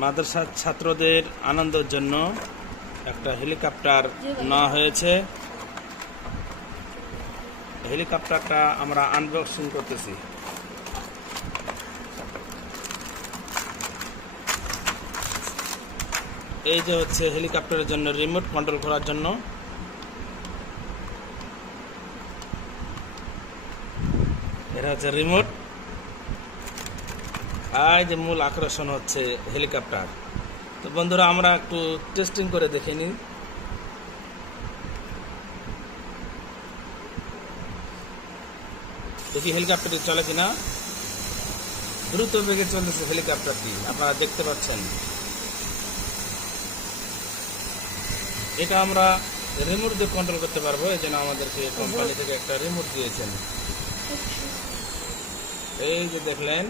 মাদ্রাসার ছাত্রদের আনন্দের জন্য একটা হেলিকপ্টার নেওয়া হয়েছে। হেলিকপ্টারটা আমরা আনবক্সিং করতেছি। এই যে হচ্ছে হেলিকপ্টারের জন্য রিমোট কন্ট্রোল করার জন্য। এটা হচ্ছে রিমোট। এই যে মূল আকর্ষণ হচ্ছে হেলিকপ্টার। তো বন্ধুরা, আমরা একটু টেস্টিং করে দেখে নিই। দেখি হেলিকপ্টারটি চলে কিনা। দ্রুত বেগে চলতেছে হেলিকপ্টারটি, আপনারা দেখতে পাচ্ছেন। এটা আমরা রিমোট দিয়ে কন্ট্রোল করতে পারবো, এই জন্য আমাদেরকে কোম্পানি থেকে একটা রিমোট দিয়েছেন। এই যে দেখলেন।